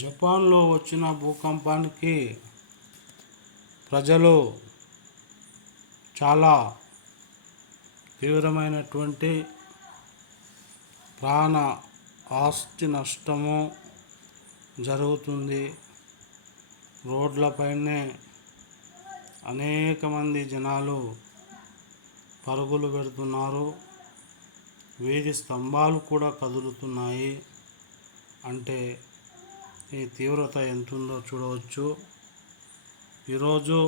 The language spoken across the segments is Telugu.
జపాన్లో వచ్చిన భూకంపానికి ప్రజలు చాలా తీవ్రమైనటువంటి ప్రాణ ఆస్తి నష్టము జరుగుతుంది. రోడ్లపైనే అనేక మంది జనాలు పరుగులు పెడుతున్నారు. వీధి స్తంభాలు కూడా కదులుతున్నాయి. అంటే ఈ తీవ్రత ఎంతుందో చూడవచ్చు. ఈరోజు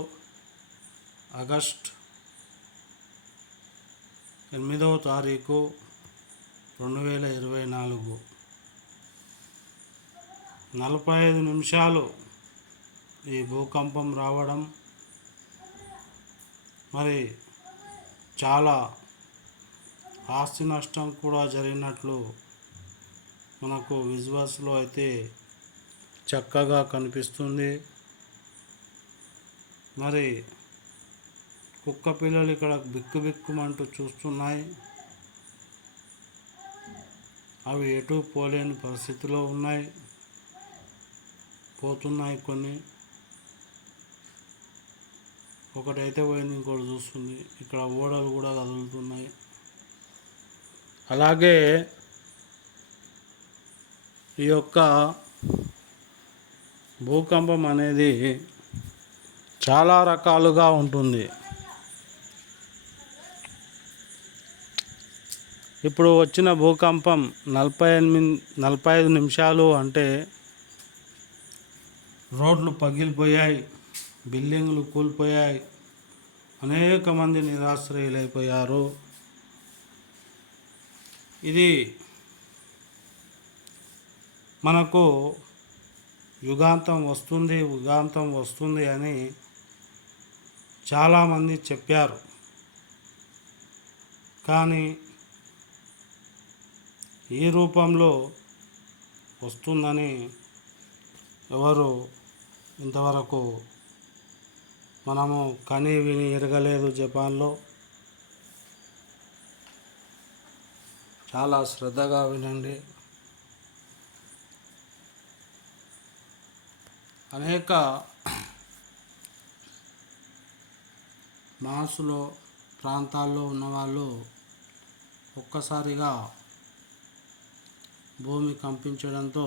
ఆగస్ట్ 8వ తారీఖు 2024 45 నిమిషాలు ఈ భూకంపం రావడం, మరి చాలా ఆస్తి నష్టం కూడా జరిగినట్లు మనకు విజువల్స్లో అయితే చక్కగా కనిపిస్తుంది. మరి కుక్క పిల్లలు ఇక్కడ బిక్కుబిక్కుమంటూ చూస్తున్నాయి. అవి ఎటు పోలేని పరిస్థితిలో ఉన్నాయి, పోతున్నాయి. కొన్ని ఒకటైతే పోయింది, ఇంకోటి చూస్తుంది. ఇక్కడ ఓడలు కూడా కదులుతున్నాయి. అలాగే ఈ యొక్క భూకంపం అనేది చాలా రకాలుగా ఉంటుంది. ఇప్పుడు వచ్చిన భూకంపం 45 నిమిషాలు అంటే రోడ్లు పగిలిపోయాయి, బిల్డింగ్లు కూలిపోయాయి, అనేక మంది నిరాశ్రయులైపోయారు. ఇది మనకు యుగాంతం వస్తుంది అని చాలామంది చెప్పారు. కానీ ఈ రూపంలో వస్తుందని ఎవరు ఇంతవరకు మనము కని విని ఎరగలేదు. జపాన్లో చాలా శ్రద్ధగా వినండి. అనేక మాసులో ప్రాంతాల్లో ఉన్నవాళ్ళు ఒక్కసారిగా భూమి కంపించడంతో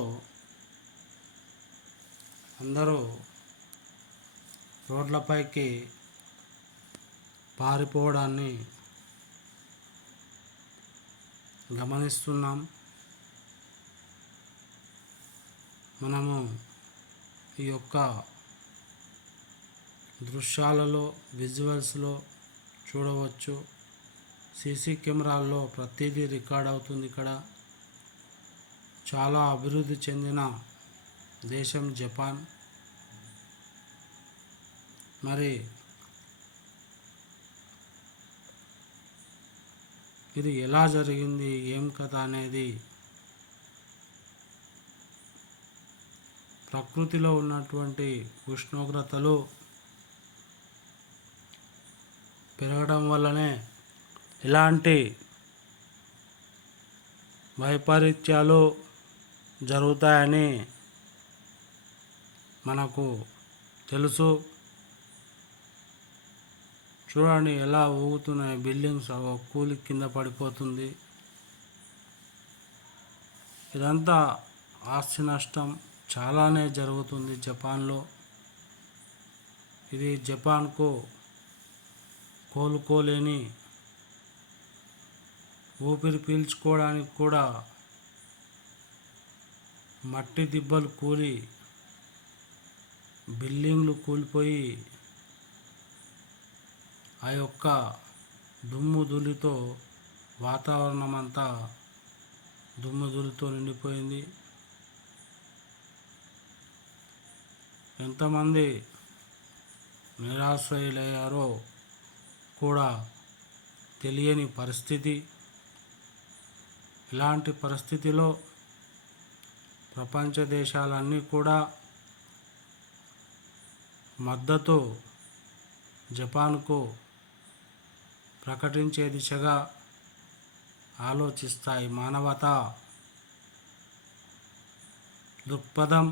అందరూ రోడ్లపైకి పారిపోవడాన్ని గమనిస్తున్నాం. మనము ఈ యొక్క దృశ్యాలలో విజువల్స్లో చూడవచ్చు. సీసీ కెమెరాల్లో ప్రతిదీ రికార్డ్ అవుతుంది. ఇక్కడ చాలా అభివృద్ధి చెందిన దేశం జపాన్. మరి ఇది ఎలా జరిగింది, ఏం కథ అనేది ప్రకృతిలో ఉన్నటువంటి ఉష్ణోగ్రతలు పెరగడం వల్లనే ఇలాంటి వైపరీత్యాలు జరుగుతాయని మనకు తెలుసు. చూడండి ఎలా ఊగుతున్నాయి బిల్డింగ్స్, కూలి కింద పడిపోతుంది. ఇదంతా ఆస్తి నష్టం చాలానే జరుగుతుంది జపాన్లో. ఇది జపాన్కు కోలుకోలేని, ఊపిరి పీల్చుకోవడానికి కూడా మట్టి దిబ్బలు కూలి, బిల్డింగ్లు కూలిపోయి ఆ యొక్క దుమ్ము ధూళితో వాతావరణం అంతా దుమ్ము ధూళితో నిండిపోయింది. ఎంతమంది నిరాశ్రయులయ్యారో కూడా తెలియని పరిస్థితి. ఇలాంటి పరిస్థితిలో ప్రపంచ దేశాలన్నీ కూడా మద్దతు జపాన్కు ప్రకటించే దిశగా ఆలోచిస్తాయి. మానవతా దృక్పథం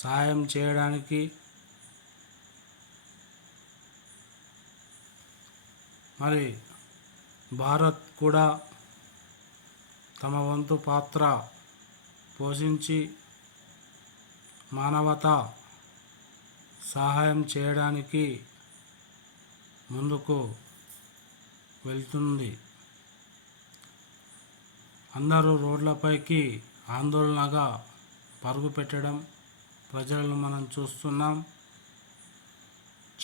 సహాయం చేయడానికి మరి భారత్ కూడా తమ వంతు పాత్ర పోషించి మానవతా సహాయం చేయడానికి ముందుకు వెళ్తుంది. అందరూ రోడ్లపైకి ఆందోళనగా పరుగు పెట్టడం ప్రజలను మనం చూస్తున్నాం.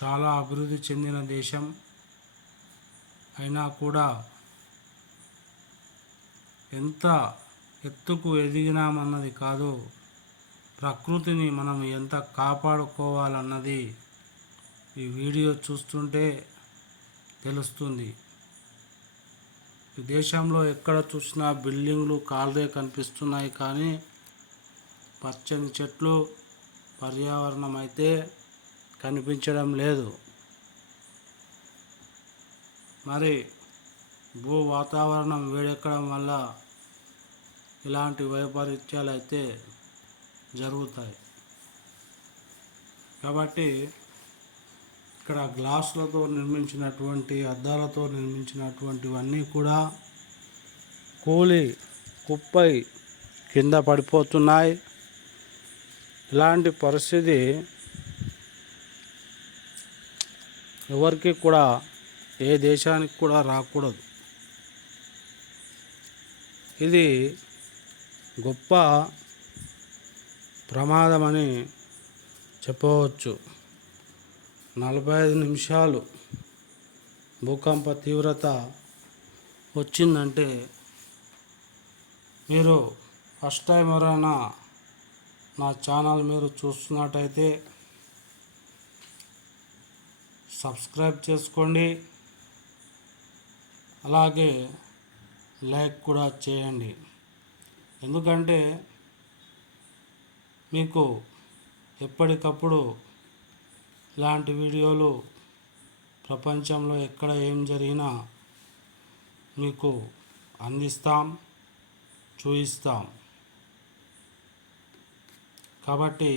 చాలా అభివృద్ధి చెందిన దేశం అయినా కూడా ఎంత ఎత్తుకు ఎదిగినామన్నది కాదు, ప్రకృతిని మనం ఎంత కాపాడుకోవాలన్నది ఈ వీడియో చూస్తుంటే తెలుస్తుంది. ఈ దేశంలో ఎక్కడ చూసినా బిల్డింగ్లు కాళ్ళే కనిపిస్తున్నాయి, కానీ పచ్చని చెట్లు పర్యావరణం అయితే కనిపించడం లేదు. మరి భూ వాతావరణం వేడెక్కడం వల్ల ఇలాంటి వైపరీత్యాలు అయితే జరుగుతాయి. కాబట్టి ఇక్కడ గ్లాసులతో నిర్మించినటువంటి, అద్దాలతో నిర్మించినటువంటివన్నీ కూడా కూలి కుప్పై కింద పడిపోతున్నాయి. ఇలాంటి పరిస్థితి ఎవరికి కూడా, ఏ దేశానికి కూడా రాకూడదు. ఇది గొప్ప ప్రమాదమని చెప్పవచ్చు. 45 నిమిషాలు భూకంప తీవ్రత వచ్చిందంటే, మీరు ఫస్ట్ టైం ఎవరైనా నా ఛానల్ మీరు చూస్తున్నట్టయితే సబ్స్క్రైబ్ చేసుకోండి, అలాగే లైక్ కూడా చేయండి. ఎందుకంటే మీకు ఎప్పటికప్పుడు ఇలాంటి వీడియోలు ప్రపంచంలో ఎక్కడ ఏం జరిగినా మీకు అందిస్తాం, చూపిస్తాం. కాబట్టి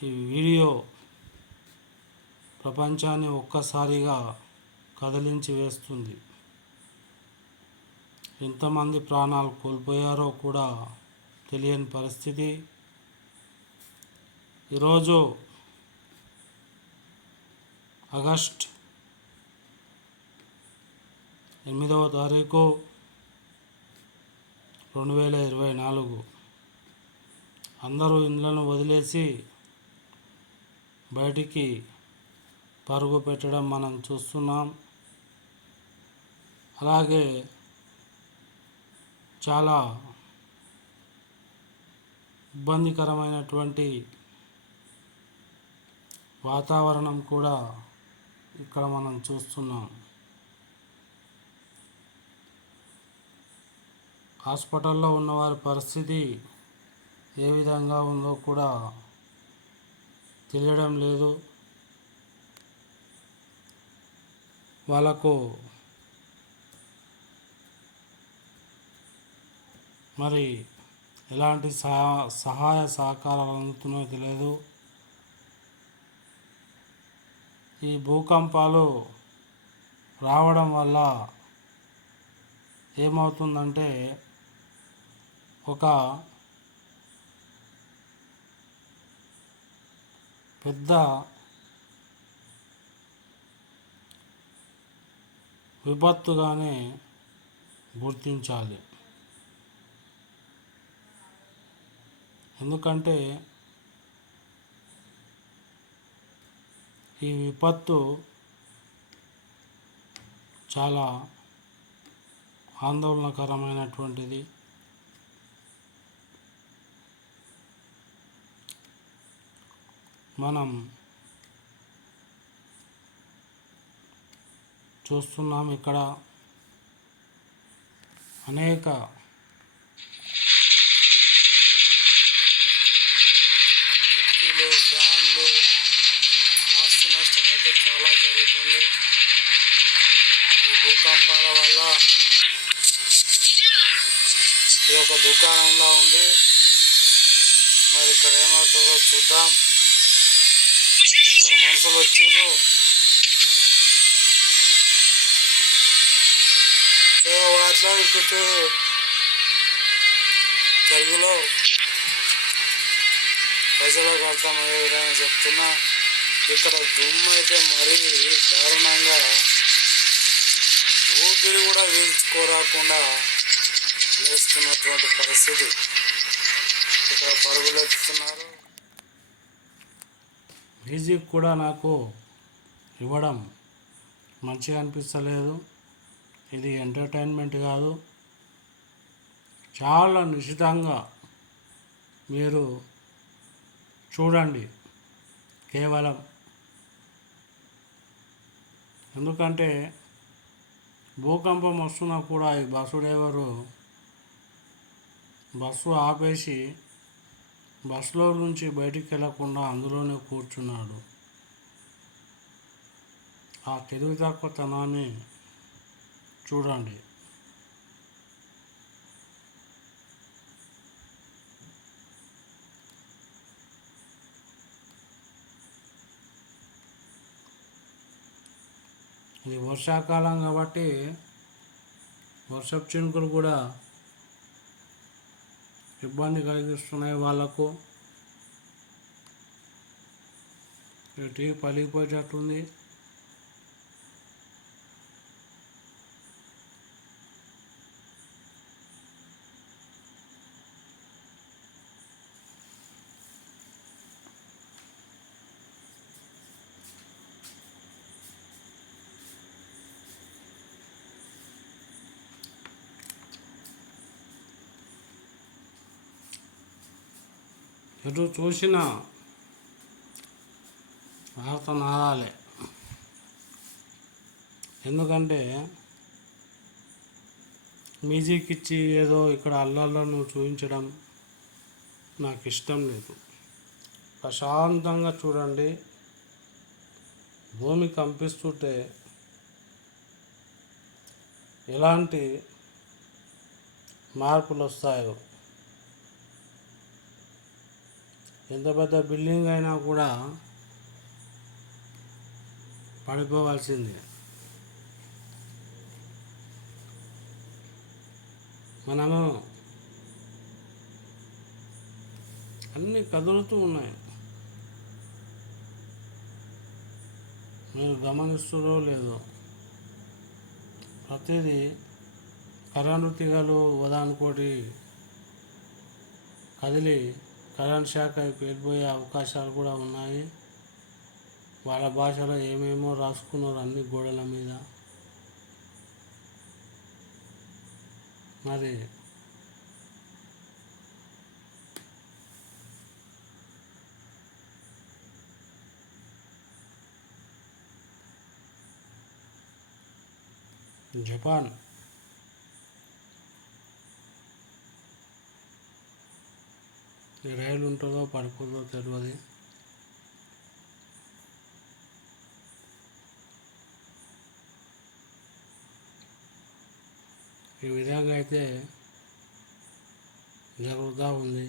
ఈ వీడియో ప్రపంచాన్ని ఒక్కసారిగా కదిలించి వేస్తుంది. ఎంతమంది ప్రాణాలు కోల్పోయారో కూడా తెలియని పరిస్థితి. ఈరోజు ఆగస్ట్ 8వ తారీఖు 2024. అందరూ ఇళ్లను వదిలేసి బయటికి పరుగు పెట్టడం మనం చూస్తున్నాం. అలాగే చాలా ఇబ్బందికరమైనటువంటి వాతావరణం కూడా ఇక్కడ మనం చూస్తున్నాం. హాస్పిటల్లో ఉన్నవారి పరిస్థితి ఏ విధంగా ఉందో కూడా తెలియడం లేదు. వాళ్ళకు మరి ఎలాంటి సహాయ సహకారాలు అందుతున్నాయో తెలియదు. ఈ భూకంపాలు రావడం వల్ల ఏమవుతుందంటే, ఒక పెద్ద విపత్తుగానే గుర్తించాలి. ఎందుకంటే ఈ విపత్తు చాలా ఆందోళనకరమైనటువంటిది. మనం చూస్తున్నాం ఇక్కడ అనేక కిటికీలు, ఫ్యాన్లు, ఆస్తి నష్టం అయితే చాలా జరుగుతుంది ఈ భూకంపాల వల్ల. ఇది ఒక దుకాణంలా ఉంది. మరి ఇక్కడ ఏమవుతుందో చూద్దాం. ఇద్దరు మనుషులు వచ్చారు. మాట్లాడుకుంటూ తెలుగులో ప్రజలకు అర్థమయ్యే విధంగా చెప్తున్నా. ఇక్కడ దుమ్ము అయితే మరీ దారుణంగా ఊపిరి కూడా పీల్చుకోరాకుండా లేస్తున్నటువంటి పరిస్థితి. ఇక్కడ పరుగులు ఎత్తుతున్నారు. మ్యూజిక్ కూడా నాకు ఇవ్వడం మంచిగా అనిపిస్తలేదు. ఇది ఎంటర్టైన్మెంట్ కాదు. చాలా నిశితంగా మీరు చూడండి. కేవలం ఎందుకంటే భూకంపం వస్తున్నా కూడా ఈ బస్సు డ్రైవరు బస్సు ఆపేసి బస్సులో నుంచి బయటికి వెళ్ళకుండా అందులోనే కూర్చున్నాడు. ఆ తెలివి తక్కువతనాన్ని చూడండి. ఇది వర్షాకాలం కాబట్టి వర్షపు చినుకులు కూడా ఇబ్బంది కలిగిస్తున్నాయి వాళ్ళకు. టీవీ పలిగిపోయేటట్టుంది. ఎటు చూసిన ఆర్తనాదాలే. ఎందుకంటే మ్యూజిక్ ఇచ్చి ఏదో ఇక్కడ అల్లర్లను చూపించడం నాకు ఇష్టం లేదు. ప్రశాంతంగా చూడండి. భూమి కంపిస్తుంటే ఎలాంటి మార్పులు వస్తాయో. ఎంత పెద్ద బిల్డింగ్ అయినా కూడా పడిపోవాల్సిందే. మనము అన్నీ కదులుతూ ఉన్నాయి. మీరు గమనిస్తురో లేదో, ప్రతిదీ కరెంటు తీగలు ఉదానుకోటి కదిలి కరెంట్ షాక్ అయి పేలిపోయే అవకాశాలు కూడా ఉన్నాయి. వాళ్ళ భాషలో ఏమేమో రాసుకున్నారు అన్ని గోడల మీద. మరి జపాన్ రైలు ఉంటుందో పడిపోతుందో తెలియదు. ఈ విధంగా అయితే జరుగుతూ ఉంది.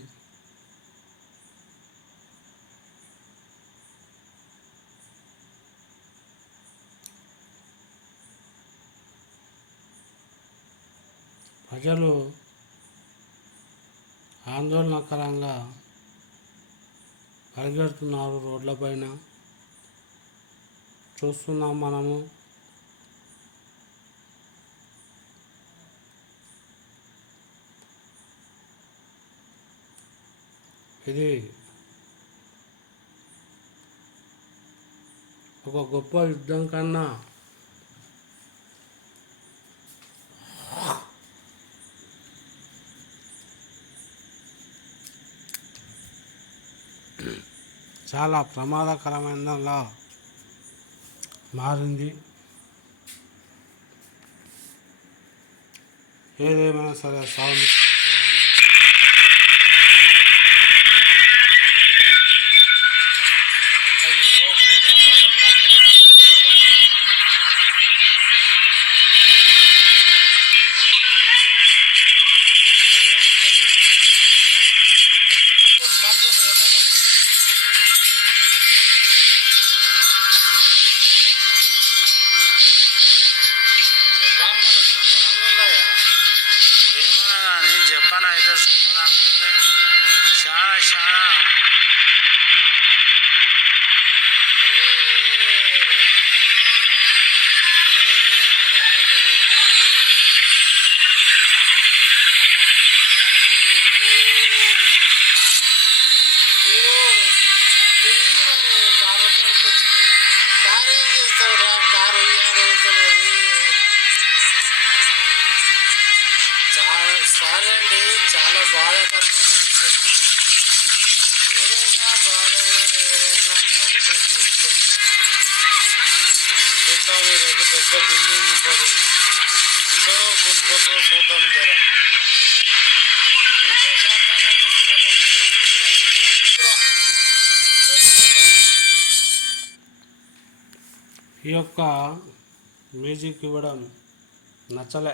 ప్రజలు ఆందోళనకరంగా పరిగెడుతున్నారు రోడ్లపైన. చూస్తున్నాం మనము. ఇది ఒక గొప్ప యుద్ధం కన్నా చాలా ప్రమాదకరమైనలా మారింది. ఏదేమైనా సరే సౌండ్ జపాన్ మన సుందరంగా ఉందయ్యా. ఏమన్నా కానీ జపాన్ అయితే సుందరంగా ఉంది. చాలా చాలా కారు ఏం చేస్తావురా? కారు ఉయ్యాలవుతున్నది. చాలా సారీ అండి, చాలా బాధాకరమైన విషయం ఇది. ఏదైనా బాధ ఏదైనా నవ్వుతూ తీసుకొని చూద్దాం. ఈరోజు పెద్ద బిల్డింగ్ ఉంటుంది, ఉంటుందో కూలిపోతుందో చూద్దాం జర. ఈ ప్రశాంతంగా కూర్చున్నప్పుడు ఈ యొక్క మ్యూజిక్ ఇవ్వడం నచ్చలే.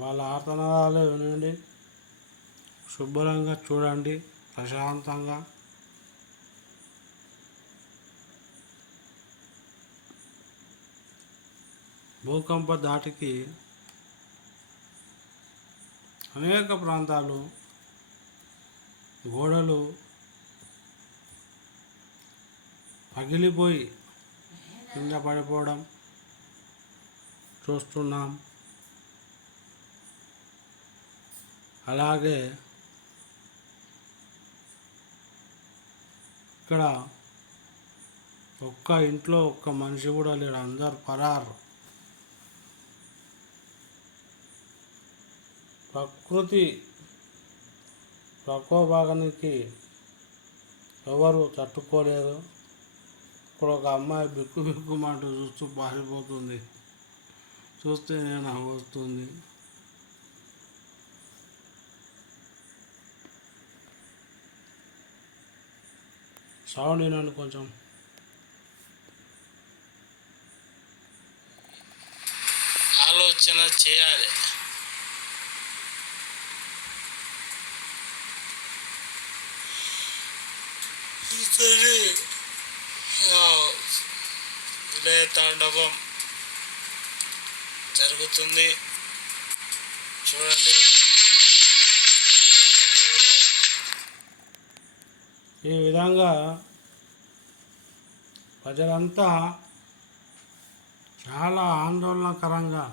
వాళ్ళ ఆర్తనాదాలు వినండి, శుభ్రంగా చూడండి, ప్రశాంతంగా. భూకంప ధాటికి అనేక ప్రాంతాలు గోడలు పగిలిపోయి కింద పడిపోవడం చూస్తున్నాం. అలాగే ఇక్కడ ఒక్క ఇంట్లో ఒక్క మనిషి కూడా లేడు, అందరు పరారు. ప్రకృతి ప్రకోపానికి ఎవరు తట్టుకోలేరు. ఇక్కడ ఒక అమ్మాయి బిక్కు బిక్కుమంటూ చూస్తూ పారిపోతుంది, చూస్తే నేను వస్తుంది. సౌండ్ వినండి కొంచెం. ఆలోచన చేయాలి. విలయ తాండవం జరుగుతుంది చూడండి. ఈ విధంగా ప్రజలంతా చాలా ఆందోళనకరంగా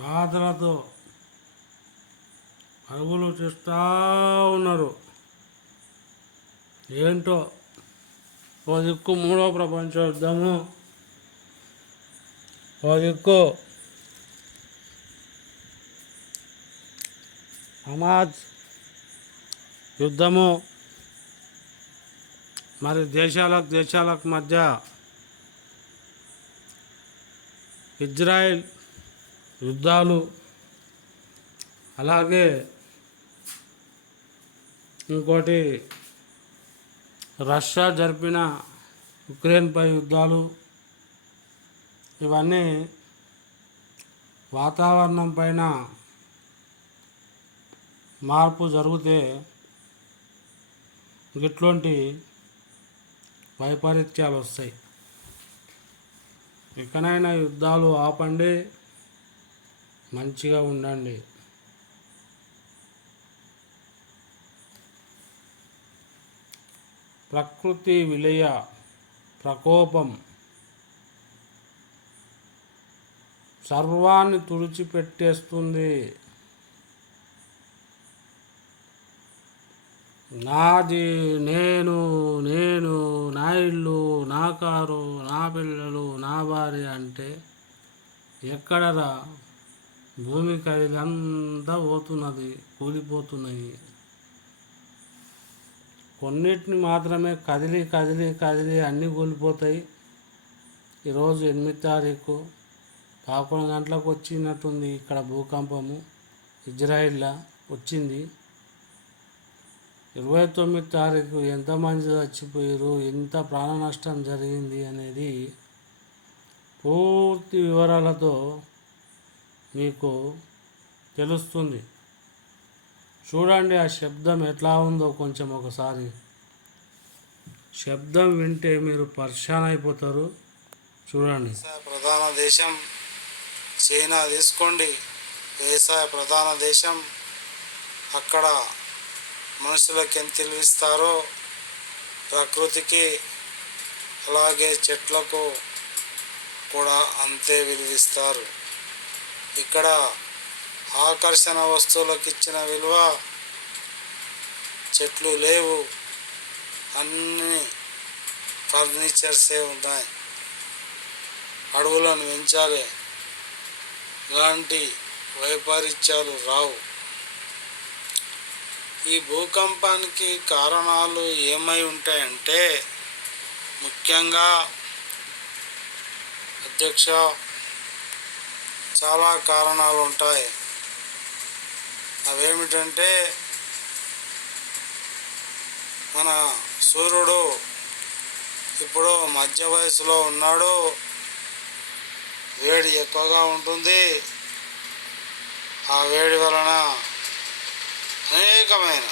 బాధలతో పరుగులు చేస్తూ ఉన్నారు. ఏంటో ఓ దిక్కు మూడో ప్రపంచ యుద్ధము, ఓ దిక్కు హమాజ్ యుద్ధము, మరి దేశాలకు మధ్య ఇజ్రాయెల్ యుద్ధాలు, అలాగే ఇంకోటి రష్యా జరిపిన ఉక్రెయిన్పై యుద్ధాలు. ఇవన్నీ వాతావరణం పైన మార్పు జరిగితే ఇట్లాంటి వైపరీత్యాలు వస్తాయి. ఇకనైనా యుద్ధాలు ఆపండి, మంచిగా ఉండండి. ప్రకృతి విలయ ప్రకోపం సర్వాన్ని తుడిచిపెట్టేస్తుంది. నాది, నేను, నా ఇల్లు, నా కారు, నా పిల్లలు, నా భార్య అంటే ఎక్కడరా? భూమి కదిలంతా పోతున్నది, కూలిపోతున్నాయి. కొన్నిటిని మాత్రమే కదిలి అన్నీ కూలిపోతాయి. ఈరోజు 8 తారీఖు 11 గంటలకు వచ్చినట్టుంది ఇక్కడ భూకంపము, ఇజ్రాయిల్లో వచ్చింది. 29 తారీఖు ఎంతమంది చచ్చిపోయారు, ఎంత ప్రాణ నష్టం జరిగింది అనేది పూర్తి వివరాలతో మీకు తెలుస్తుంది. చూడండి ఆ శబ్దం ఎట్లా ఉందో కొంచెం ఒకసారి. శబ్దం వింటే మీరు పరేషాన్ అయిపోతారు. చూడండి. ప్రధాన దేశం చైనా తీసుకోండి, వ్యవసాయ ప్రధాన దేశం. అక్కడ మనుషులకు ఎంత విలువిస్తారో ప్రకృతికి, అలాగే చెట్లకు కూడా అంతే విలువిస్తారు. ఇక్కడ ఆకర్షణ వస్తువులకు ఇచ్చిన విలువ, చెట్లు లేవు, అన్ని ఫర్నిచర్సే ఉన్నాయి. అడవులను పెంచాలి, ఇలాంటి వైపరీత్యాలు రావు. ఈ భూకంపానికి కారణాలు ఏమై ఉంటాయంటే, ముఖ్యంగా అధ్యక్ష, చాలా కారణాలు ఉంటాయి. అవేమిటంటే, మన సూర్యుడు ఇప్పుడు మధ్య వయసులో ఉన్నాడు, వేడి ఎక్కువగా ఉంటుంది. ఆ వేడి వలన అనేకమైన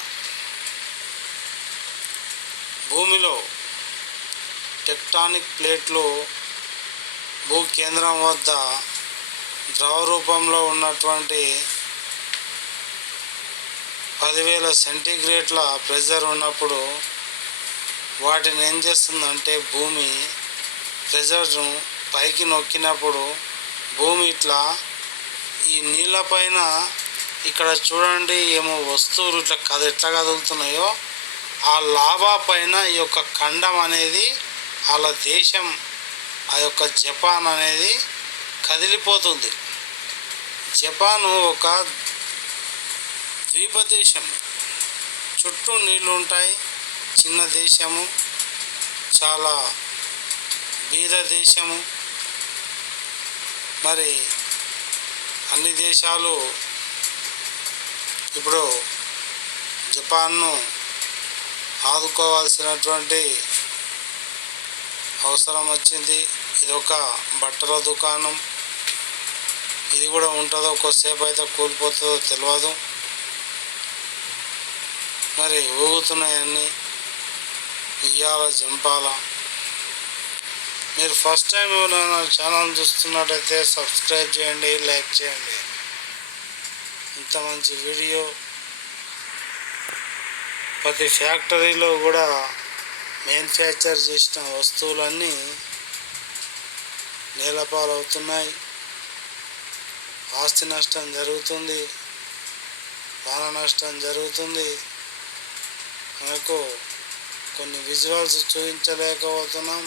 భూమిలో టెక్టానిక్ ప్లేట్లు భూ కేంద్రం వద్ద ద్రవ రూపంలో ఉన్నటువంటి 10,000 సెంటీగ్రేడ్ల ప్రెషర్ ఉన్నప్పుడు వాటిని ఏం చేస్తుందంటే, భూమి ప్రెషర్ను పైకి నొక్కినప్పుడు భూమి ఇట్లా ఈ నీళ్ళపైన ఇక్కడ చూడండి ఏమో వస్తువులు ఇట్లా ఎట్లా కదులుతున్నాయో, ఆ లావా పైన ఈ యొక్క ఖండం అనేది, వాళ్ళ దేశం, ఆ యొక్క జపాన్ అనేది కదిలిపోతుంది. జపాను ఒక ద్వీప దేశం, చుట్టూ నీళ్ళు ఉంటాయి, చిన్న దేశము, చాలా బీద దేశము. మరి అన్ని దేశాలు ఇప్పుడు జపాన్ను ఆదుకోవాల్సినటువంటి అవసరం వచ్చింది. ఇది ఒక బట్టల దుకాణం, ఇది కూడా ఉంటుందో కొద్దిసేపు అయితే కూలిపోతుందో తెలియదు. మరి ఊగుతున్నాయన్నీ ఇయ్యాల జంపాల. మీరు ఫస్ట్ టైం ఎవరైనా ఛానల్ చూస్తున్నట్టయితే సబ్స్క్రైబ్ చేయండి, లైక్ చేయండి. ఇంత మంచి వీడియో. ప్రతి ఫ్యాక్టరీలో కూడా మ్యానుఫ్యాక్చర్ చేసిన వస్తువులన్నీ నేలపాలవుతున్నాయి. ఆస్తి నష్టం జరుగుతుంది, ప్రాణ నష్టం జరుగుతుంది. మనకు కొన్ని విజువల్స్ చూపించలేకపోతున్నాం.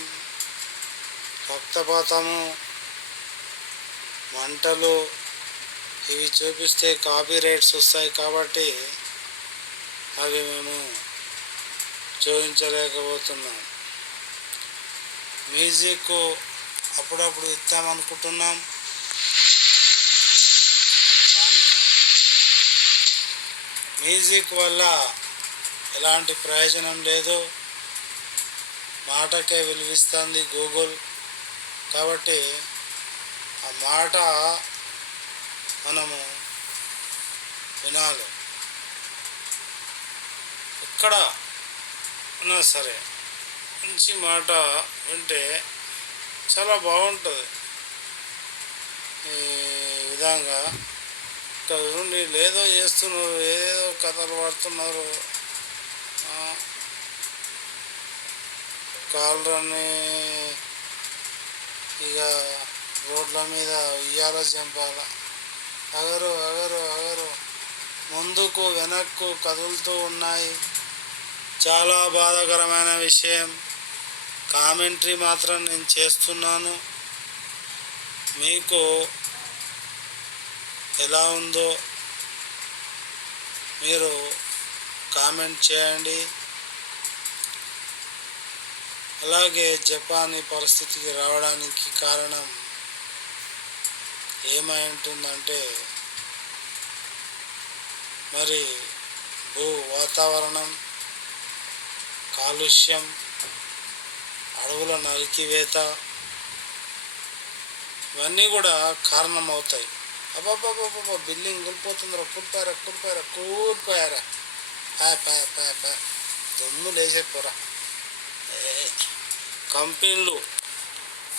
రక్తపాతము, మంటలు, ఇవి చూపిస్తే కాపీ రైట్స్ వస్తాయి కాబట్టి అవి మేము చూపించలేకపోతున్నాం. మ్యూజిక్ అప్పుడప్పుడు ఇద్దామనుకుంటున్నాం, కానీ మ్యూజిక్ వల్ల ఎలాంటి ప్రయోజనం లేదు. మాటకే విలువిస్తుంది గూగుల్. కాబట్టి ఆ మాట మనము వినాలి. ఎక్కడ ఉన్నా సరే మంచి మాట వింటే చాలా బాగుంటుంది. ఈ విధంగా ఇక్కడ నుండి లేదో చేస్తున్నారు, ఏదో కథలు పడుతున్నారు. కాళ్ళని ఇక రోడ్ల మీద ఉయ్యాల జంపాల. అగరు అగరు అగరు ముందుకు వెనక్కు కదులుతూ ఉన్నాయి. చాలా బాధాకరమైన విషయం. కామెంటరీ మాత్రం నేను చేస్తున్నాను. మీకు ఎలా ఉందో మీరు కామెంట్ చేయండి. అలాగే జపాన్ ఈ పరిస్థితికి రావడానికి కారణం ఏమై ఉంటుందంటే, మరి వాతావరణం కాలుష్యం, అడవుల నరికివేత, ఇవన్నీ కూడా కారణమవుతాయి. అబ్బాబ్బాబ్బా బిల్డింగ్ కూలిపోతుందిరా, కూలిపోయారా కూలిపోయారా కూలిపోయారా. పాయ పాయ పాయ పాయ దుమ్ము లేచేపోరా. కంపెనీలు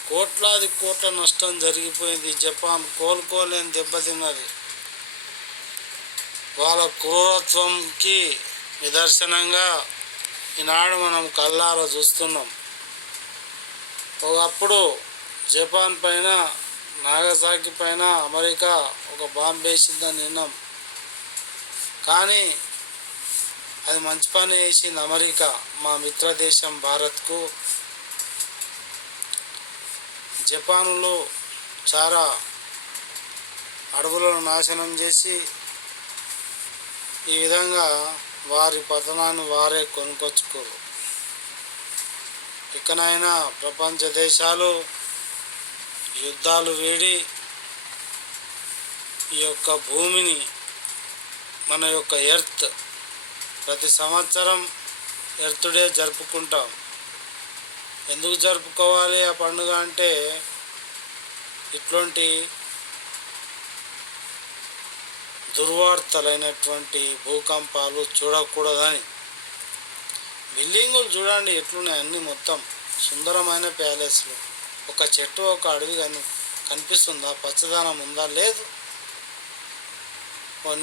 కోట్లాది కోట్ల నష్టం జరిగిపోయింది. జపాన్ కోలుకోలేని దెబ్బతిన్నది. వాళ్ళ క్రూరత్వంకి నిదర్శనంగా ఈనాడు మనం కళ్ళారా చూస్తున్నాం. ఒకప్పుడు జపాన్ పైన, నాగసాకి పైన అమెరికా ఒక బాంబు వేసిందని విన్నాం. కానీ అది మంచి పని వేసింది అమెరికా మా మిత్రదేశం భారత్కు. జపానులో చాలా అడవులను నాశనం చేసి ఈ విధంగా వారి పతనాన్ని వారే కొనుకొచ్చుకోరు. ఇకనైనా ప్రపంచ దేశాలు యుద్ధాలు వీడి ఈ యొక్క భూమిని, మన యొక్క ఎర్త్, ప్రతి సంవత్సరం ఎర్త్ డే జరుపుకుంటాం. ఎందుకు జరుపుకోవాలి ఆ పండుగ అంటే, ఇట్లాంటి దుర్వార్తలైనటువంటి భూకంపాలు చూడకూడదని. బిల్డింగులు చూడండి ఎట్లున్నాయి, అన్నీ మొత్తం సుందరమైన ప్యాలెస్లు. ఒక చెట్టు, ఒక అడవి కనిపిస్తుందా? పచ్చదనం ఉందా? లేదు.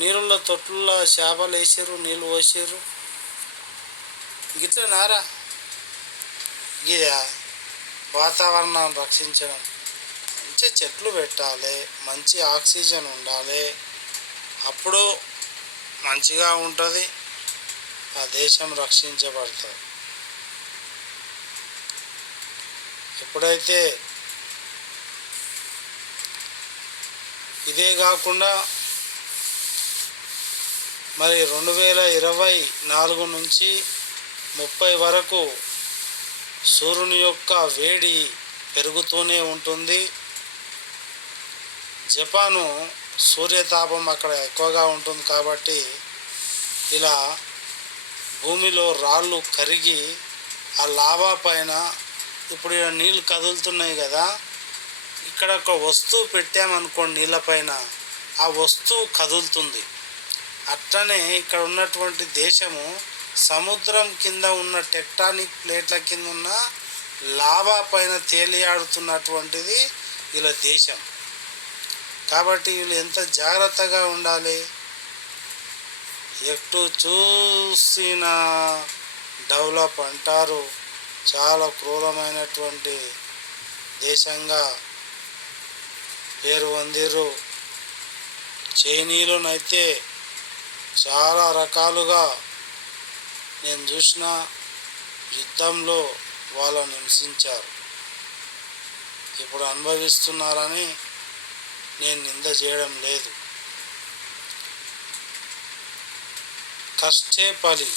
నీళ్ళల్లో తొట్టుల్లో చేపలు వేసారు, నీళ్ళు పోసారు. గిట్ల నారా ఇదే వాతావరణాన్ని రక్షించడం. మంచి చెట్లు పెట్టాలి, మంచి ఆక్సిజన్ ఉండాలి, అప్పుడు మంచిగా ఉంటుంది, ఆ దేశం రక్షించబడుతుంది. ఎప్పుడైతే ఇదే కాకుండా మరి 2024 నుంచి 30 వరకు సూర్యుని యొక్క వేడి పెరుగుతూనే ఉంటుంది. జపాను సూర్యతాపం అక్కడ ఎక్కువగా ఉంటుంది కాబట్టి ఇలా భూమిలో రాళ్ళు కరిగి ఆ లావా పైన ఇప్పుడు నీళ్ళు కదులుతున్నాయి కదా, ఇక్కడ ఒక వస్తువు పెట్టామనుకోండి నీళ్ళపైన, ఆ వస్తువు కదులుతుంది. అట్లనే ఇక్కడ ఉన్నటువంటి దేశము సముద్రం కింద ఉన్న టెక్టానిక్ ప్లేట్ల కింద ఉన్న లావా పైన తేలియాడుతున్నటువంటిది వీళ్ళ దేశం. కాబట్టి వీళ్ళు ఎంత జాగ్రత్తగా ఉండాలి. ఎటు చూసిన డెవలప్ అంటారు. చాలా క్రూరమైనటువంటి దేశంగా పేరు పొందిరు. చైనీయులనైతే చాలా రకాలుగా నేను చూసిన యుద్ధంలో వాళ్ళని హింసించారు. ఇప్పుడు అనుభవిస్తున్నారని నేను నింద చేయడం లేదు. కష్టే ఫలి,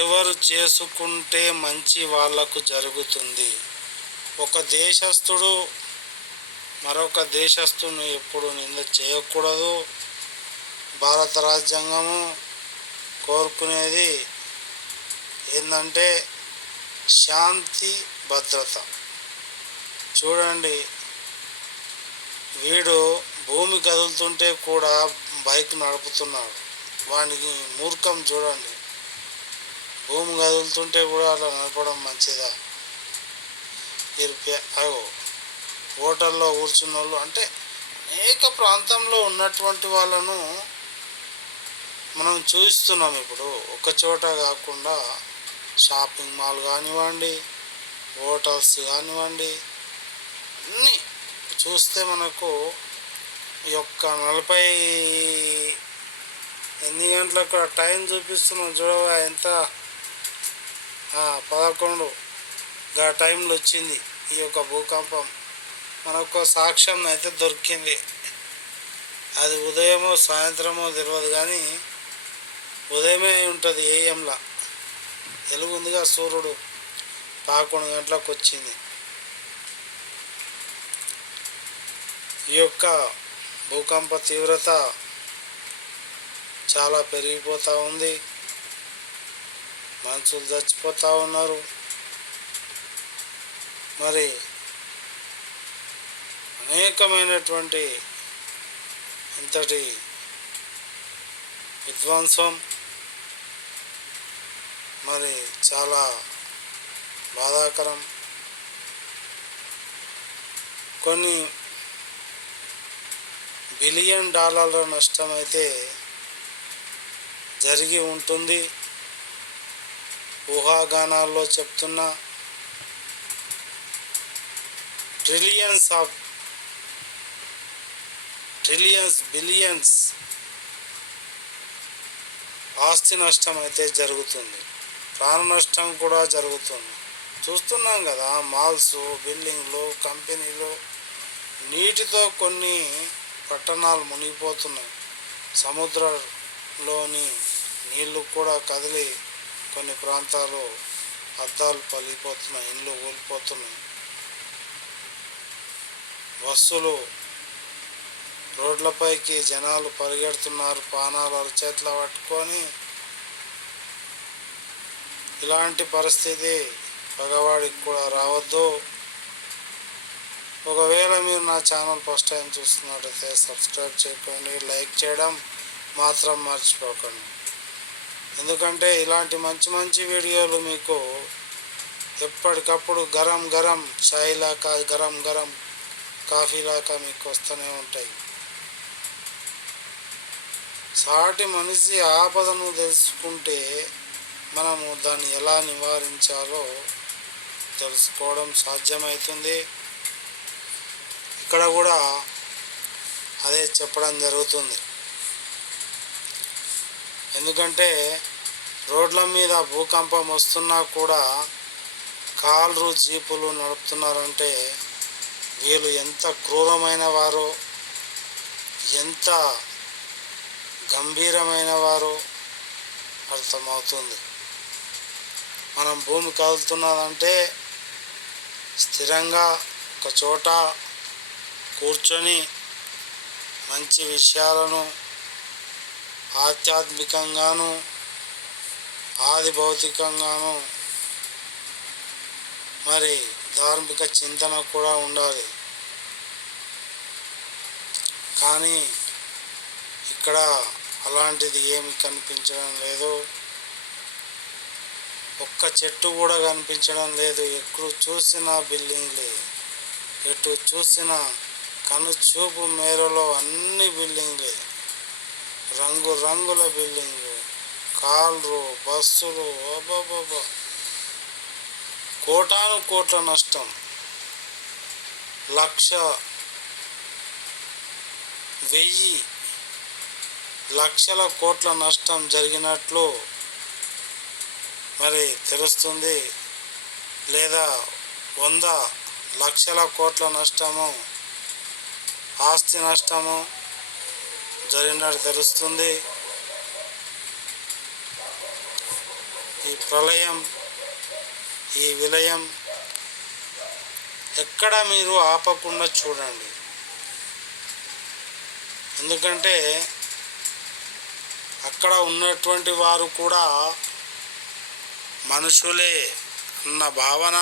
ఎవరు చేసుకుంటే మంచి వాళ్లకు జరుగుతుంది. ఒక దేశస్థుడు మరొక దేశస్థుని ఎప్పుడు నింద చేయకూడదు. భారత రాజ్యాంగము కోరుకునేది ఏంటంటే శాంతి, భద్రత. చూడండి, వీడు భూమి కదులుతుంటే కూడా బైక్ నడుపుతున్నాడు. వానికి మూర్ఖం చూడండి. భూమి కదులుతుంటే కూడా అలా నడపడం మంచిదా? హోటల్లో కూర్చున్న వాళ్ళు, అంటే అనేక ప్రాంతంలో ఉన్నటువంటి వాళ్ళను మనం చూస్తున్నాం. ఇప్పుడు ఒక చోట కాకుండా షాపింగ్ మాల్ కానివ్వండి, హోటల్స్ కానివ్వండి, అన్నీ చూస్తే మనకు ఈ యొక్క 48 గంటలకు టైం చూపిస్తున్నాం చూడవా, ఎంత 11 టైంలో వచ్చింది ఈ యొక్క భూకంపం. మనకు సాక్ష్యం అయితే దొరికింది. అది ఉదయమో సాయంత్రమో తెలియదు, కానీ ఉదయమే ఉంటుంది. ఏఎంలా వెలుగు ఉందిగా, సూర్యుడు 11 గంటలకు వచ్చింది. ఈ యొక్క భూకంప తీవ్రత చాలా పెరిగిపోతూ ఉంది. మనుషులు చచ్చిపోతూ ఉన్నారు. మరి అనేకమైనటువంటి ఇంతటి విధ్వంసం మరి చాలా బాధాకరం. కొన్ని బిలియన్ డాలర్ల నష్టం అయితే జరిగి ఉంటుంది. ఊహాగానాల్లో చెప్తున్న బిలియన్స్ ఆస్తి నష్టం అయితే జరుగుతుంది. ప్రాణ నష్టం కూడా జరుగుతుంది. చూస్తున్నాం కదా, మాల్స్, బిల్డింగ్లు, కంపెనీలు, నీటితో కొన్ని పట్టణాలు మునిగిపోతున్నాయి. సముద్రంలోని నీళ్లు కూడా కదిలి కొన్ని ప్రాంతాలు అద్దాలు పలిగిపోతున్నాయి, ఇండ్లు కూలిపోతున్నాయి. బస్సులు రోడ్లపైకి జనాలు పరిగెడుతున్నారు పానాలు అరచేతిలో పట్టుకొని. ఇలాంటి పరిస్థితి పగవాడికి కూడా రావద్దు. ఒకవేళ మీరు నా ఛానల్ ఫస్ట్ టైం చూస్తున్నట్లయితే సబ్స్క్రైబ్ చేయకండి, లైక్ చేయడం మాత్రం మర్చిపోకండి. ఎందుకంటే ఇలాంటి మంచి మంచి వీడియోలు మీకు ఎప్పటికప్పుడు గరం గరం చాయ్ లాగా, గరం గరం కాఫీ లాగా మీకు వస్తూనే ఉంటాయి. సాటి మనిషి ఆపదను తెలుసుకుంటే మనము దాన్ని ఎలా నివారించాలో తెలుసుకోవడం సాధ్యమవుతుంది. ఇక్కడ కూడా అదే చెప్పడం జరుగుతుంది. ఎందుకంటే రోడ్ల మీద భూకంపం వస్తున్నా కూడా కార్లు, జీపులు నడుపుతున్నారంటే వీళ్ళు ఎంత క్రూరమైన వారో, ఎంత గంభీరమైన వారో అర్థమవుతుంది. మనం భూమి కదులుతున్నదంటే స్థిరంగా ఒక చోట కూర్చొని మంచి విషయాలను ఆధ్యాత్మికంగాను ఆది భౌతికంగాను మరి ధార్మిక చింతన కూడా ఉండాలి. కానీ ఇక్కడ అలాంటిది ఏమి కనిపించడం లేదు. ఒక్క చెట్టు కూడా కనిపించడం లేదు. ఎక్కడ చూసినా బిల్డింగ్లే, ఎటు చూసినా కను చూపు మేరలో అన్ని బిల్డింగ్లే, రంగు రంగుల బిల్డింగ్లు, కార్లు, బస్సులు. అబ్బాబాబా, కోటాను కోట్ల నష్టం, లక్ష, 1000 లక్షల కోట్ల నష్టం జరిగినట్లు మరి తెలుస్తుంది. లేదా 100 లక్షల కోట్ల నష్టము, ఆస్తి నష్టము జరిగినట్టు తెలుస్తుంది. ఈ ప్రళయం, ఈ విలయం ఎక్కడ మీరు ఆపకుండా చూడండి. ఎందుకంటే అక్కడ ఉన్నటువంటి వారు కూడా మనుషులే అన్న భావన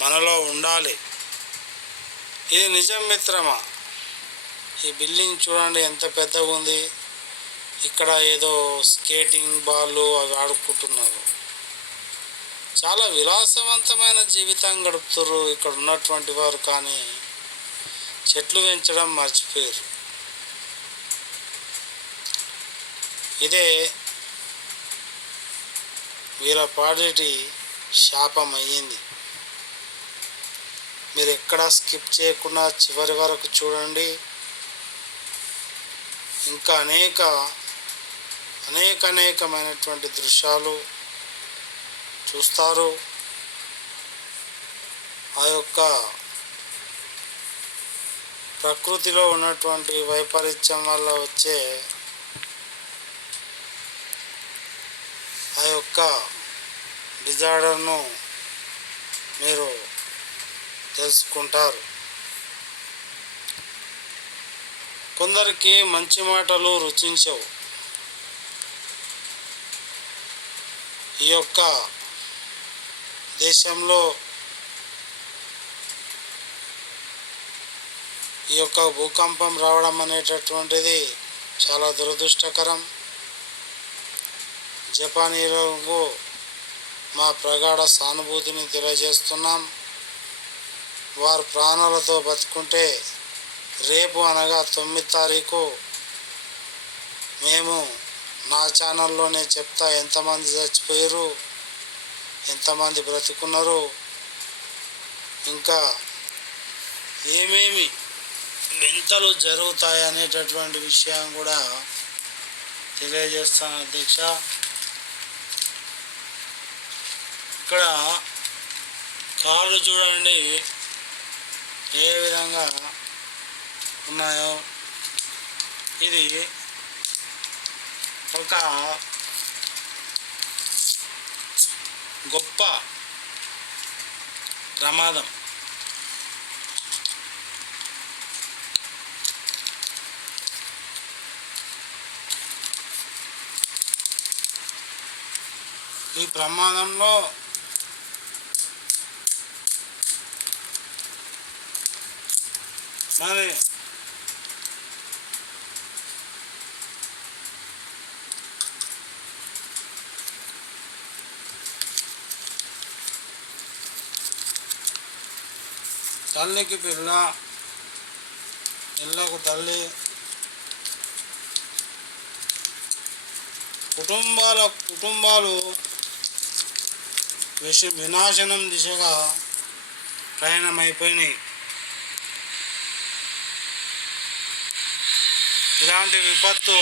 మనలో ఉండాలి. ఇది నిజం మిత్రమా. ఈ బిల్డింగ్ చూడండి ఎంత పెద్దగా ఉంది. ఇక్కడ ఏదో స్కేటింగ్ బాల్ అవి ఆడుకుంటున్నారు. చాలా విలాసవంతమైన జీవితం గడుపుతారు ఇక్కడ ఉన్నటువంటి వారు. కానీ చెట్లు పెంచడం మర్చిపోయారు. ఇదే వీళ్ళ పాడిటి శాపం అయ్యింది. మీరు ఎక్కడా స్కిప్ చేయకుండా చివరి వరకు చూడండి. ఇంకా అనేకమైనటువంటి దృశ్యాలు చూస్తారు. ఆ యొక్క ప్రకృతిలో ఉన్నటువంటి వైపరీత్యం వల్ల వచ్చే ఆ యొక్క డిజార్డర్ను మీరు తెలుసుకుంటారు. కొందరికి మంచి మాటలు రుచించవు. ఈ యొక్క దేశంలో ఈ యొక్క భూకంపం రావడం అనేటటువంటిది చాలా దురదృష్టకరం. జపానీయులకు మా ప్రగాఢ సానుభూతిని తెలియజేస్తున్నాం. వారు ప్రాణాలతో బతుకుంటే రేపు అనగా 9 తారీఖు మేము నా ఛానల్లోనే చెప్తా ఎంతమంది చచ్చిపోయారు, ఎంతమంది బ్రతుకున్నారు, ఇంకా ఏమేమి వింతలు జరుగుతాయనేటటువంటి విషయం కూడా తెలియజేస్తాను అధ్యక్ష. ఇక్కడ కార్లు చూడండి ఏ విధంగా ఉన్నాయో. ఇది ఒక గొప్ప ప్రమాదం. ఈ ప్రమాదంలో మరి తల్లికి పిల్ల, పిల్లకు తల్లి, కుటుంబాలు వినాశనం దిశగా ప్రయాణమైపోయినాయి. ఇలాంటి విపత్తు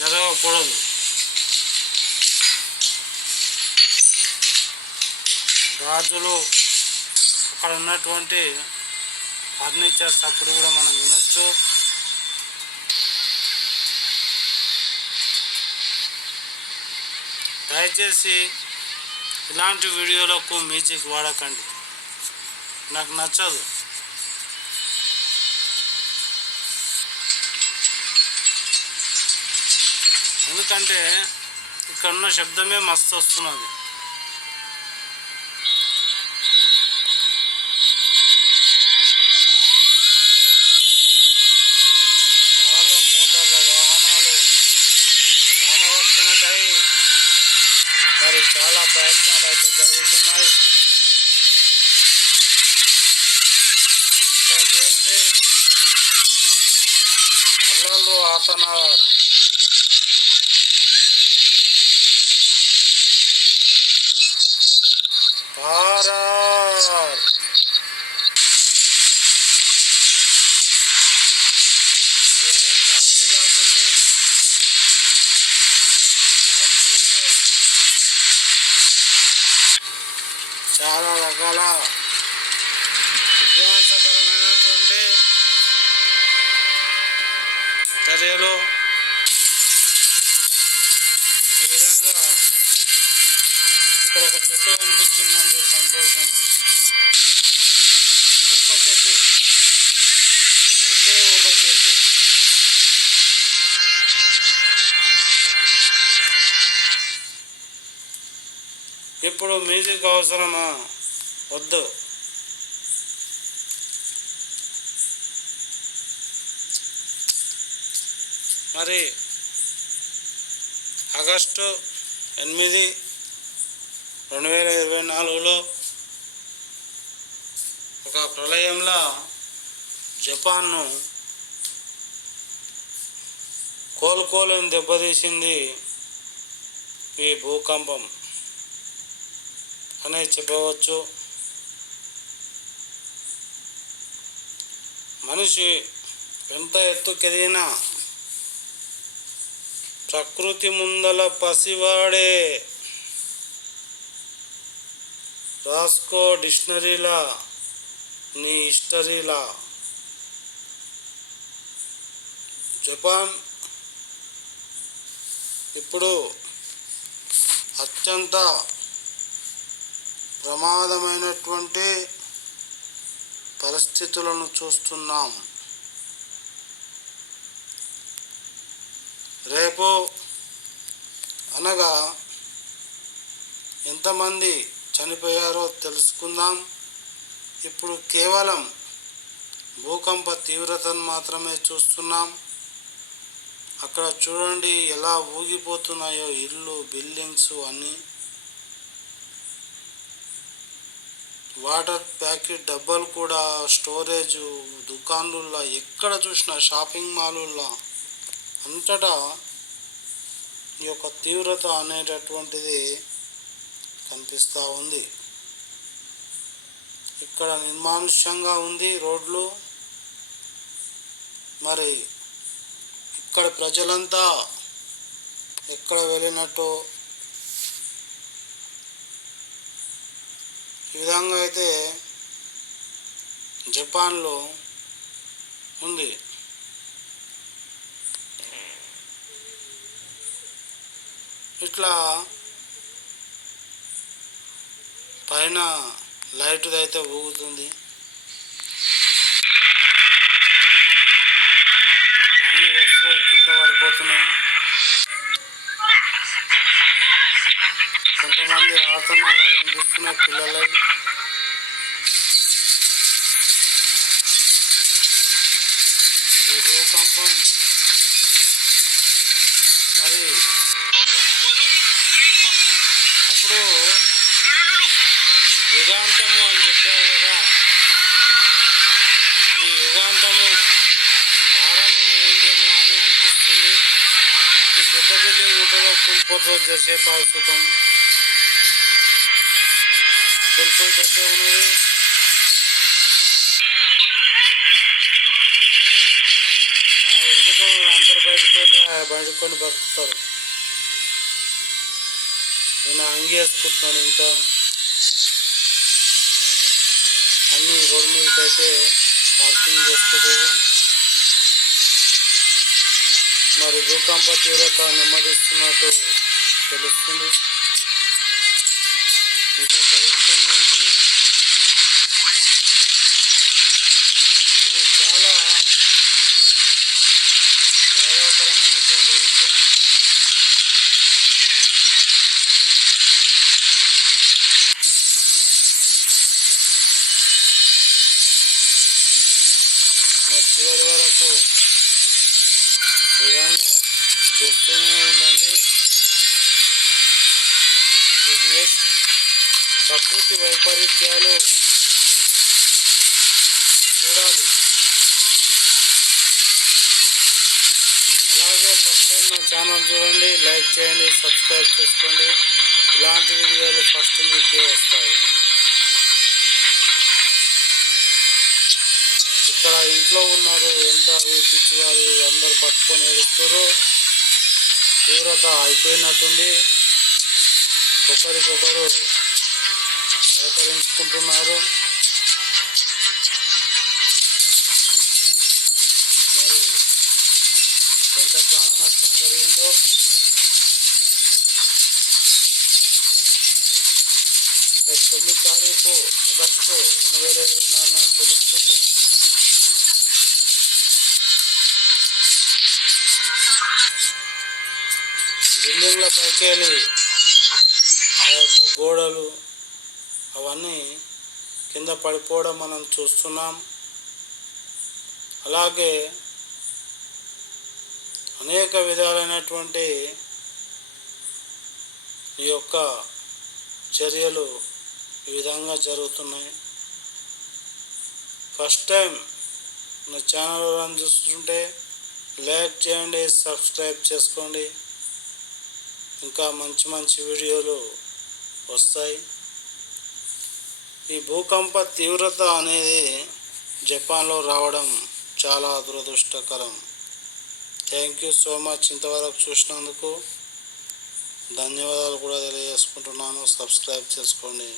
జరగకూడదు. గాజులు, అక్కడ ఉన్నటువంటి ఫర్నిచర్స్ అప్పుడు కూడా మనం వినొచ్చు. దయచేసి ఇలాంటి వీడియోలకు మ్యూజిక్ వాడకండి, నాకు నచ్చదు. ఎందుకంటే ఇక్కడ ఉన్న శబ్దమే మస్తు వస్తున్నది. మోటార్ల వాహనాలు ప్రాణరక్షణకై మరి చాలా ప్రయత్నాలు అయితే జరుగుతున్నాయి. ఇక్కడ చూడండి అల్లర్లు, ఆతనాలు. చాలా రకాల విధ్వంసకరమైనటువంటి చర్యలు. ఈ విధంగా ఇక్కడ ఒక చెట్టు కనిపించిందండి, సంతోషం. ఒక్క చెట్టు, ఒకే ఒక చెట్టు. ఇప్పుడు మ్యూజిక్ అవసరమా? వద్దు. మరి ఆగస్టు 8, 2024లో ఒక ప్రళయంలో జపాన్ను కోలుకోలేని దెబ్బతీసింది ఈ భూకంపం అనే చెప్పవచ్చు. మనిషి ఎంత ఎత్తుకెదిగినా ప్రకృతి ముందల పసివాడే. రాసుకో డిక్షనరీలా, నీ హిస్టరీలా. జపాన్ ఇప్పుడు అత్యంత ప్రమాదమైనటువంటి పరిస్థితులను చూస్తున్నాం. రేపు అనగా ఎంతమంది చనిపోయారో తెలుసుకుందాం. ఇప్పుడు కేవలం భూకంప తీవ్రతను మాత్రమే చూస్తున్నాం. అక్కడ చూడండి ఎలా ఊగిపోతున్నాయో ఇల్లు, బిల్డింగ్స్ అన్నీ. వాటర్ ప్యాకెట్ డబ్బాలు కూడా స్టోరేజ్ దుకాణాలలో ఎక్కడ చూసినా, షాపింగ్ మాలుల్లో అంతటా ఈ యొక్క తీవ్రత అనేటటువంటిది కనిపిస్తూ ఉంది. ఇక్కడ నిర్మానుష్యంగా ఉంది రోడ్లు. మరి ఇక్కడ ప్రజలంతా ఎక్కడ వెళ్ళినట్టు ఈ విధంగా అయితే జపాన్లో ఉంది. ఇట్లా పైన లైట్ది అయితే ఊగుతుంది. అన్ని వస్తువులు కింద పడిపోతున్నాయి. కొంతమంది ఆర్తనాదాలు చూస్తున్న పిల్లలై. ఈ భూకంపం మరి అప్పుడు యుగాంతము అని చెప్పారు కదా. ఈ యుగాంతము ప్రారంభమైందేమో అని అనిపిస్తుంది. ఈ పెద్ద బిల్డింగ్ ఉంటుందో కూలిపోతుందో చేసే ప్రస్తుతం కూలిపోయి చేసే ఉన్నది. వెళ్తుందో అందరు బయటకొని బతుకుతారు. నేను అంగేసుకుంటున్నాను. ఇంకా అన్ని రోడ్డు మీదకి అయితే పార్కింగ్ చేసుకోలేదు. మరి భూకంప తీవ్రత నెమ్మదిస్తున్నట్టు తెలుస్తుంది. ఇంకా కదులుతూనే ఉంది. ఇది చాలా బాధాకరమైనటువంటి విషయం. మరి చివరి వరకు విధంగా చూస్తూనే ఉండండి. ప్రకృతి వైపరీత్యాలు చూడాలి. అలాగే ఫస్ట్ టైం నా ఛానల్ చూడండి, లైక్ చేయండి, సబ్స్క్రైబ్ చేసుకోండి. ఇలాంటి వీడియోలు ఫస్ట్ మీకే వస్తాయి. ఇక్కడ ఇంట్లో ఉన్నారు, ఎంత పిచ్చివారు అందరు పట్టుకొని ఏడుస్తారు. తీవ్రత అయిపోయినట్టుంది. ఒకరికొకరు సహకరించుకుంటున్నారు. మరి ఎంత ప్రాణ నష్టం జరిగిందో 9 తారీఖు ఆగస్టు 2024 నాకు తెలుస్తుంది. బిల్డింగ్ల పైకి వెళ్ళి ఆ యొక్క గోడలు అవన్నీ కింద పడిపోవడం మనం చూస్తున్నాం. అలాగే అనేక విధాలైనటువంటి ఈ యొక్క చర్యలు ఈ విధంగా జరుగుతున్నాయి. ఫస్ట్ టైం నా ఛానల్ రన్ చూస్తుంటే లైక్ చేయండి, సబ్స్క్రైబ్ చేసుకోండి. ఇంకా మంచి మంచి వీడియోలు వస్తాయి. ఈ భూకంప తీవ్రత అనేది జపాన్లో రావడం చాలా దురదృష్టకరం. Thank you so much. ఇంతవరకు చూసినందుకు ధన్యవాదాలు కూడా తెలియజేసుకుంటున్నాను. సబ్స్క్రైబ్ చేసుకోండి.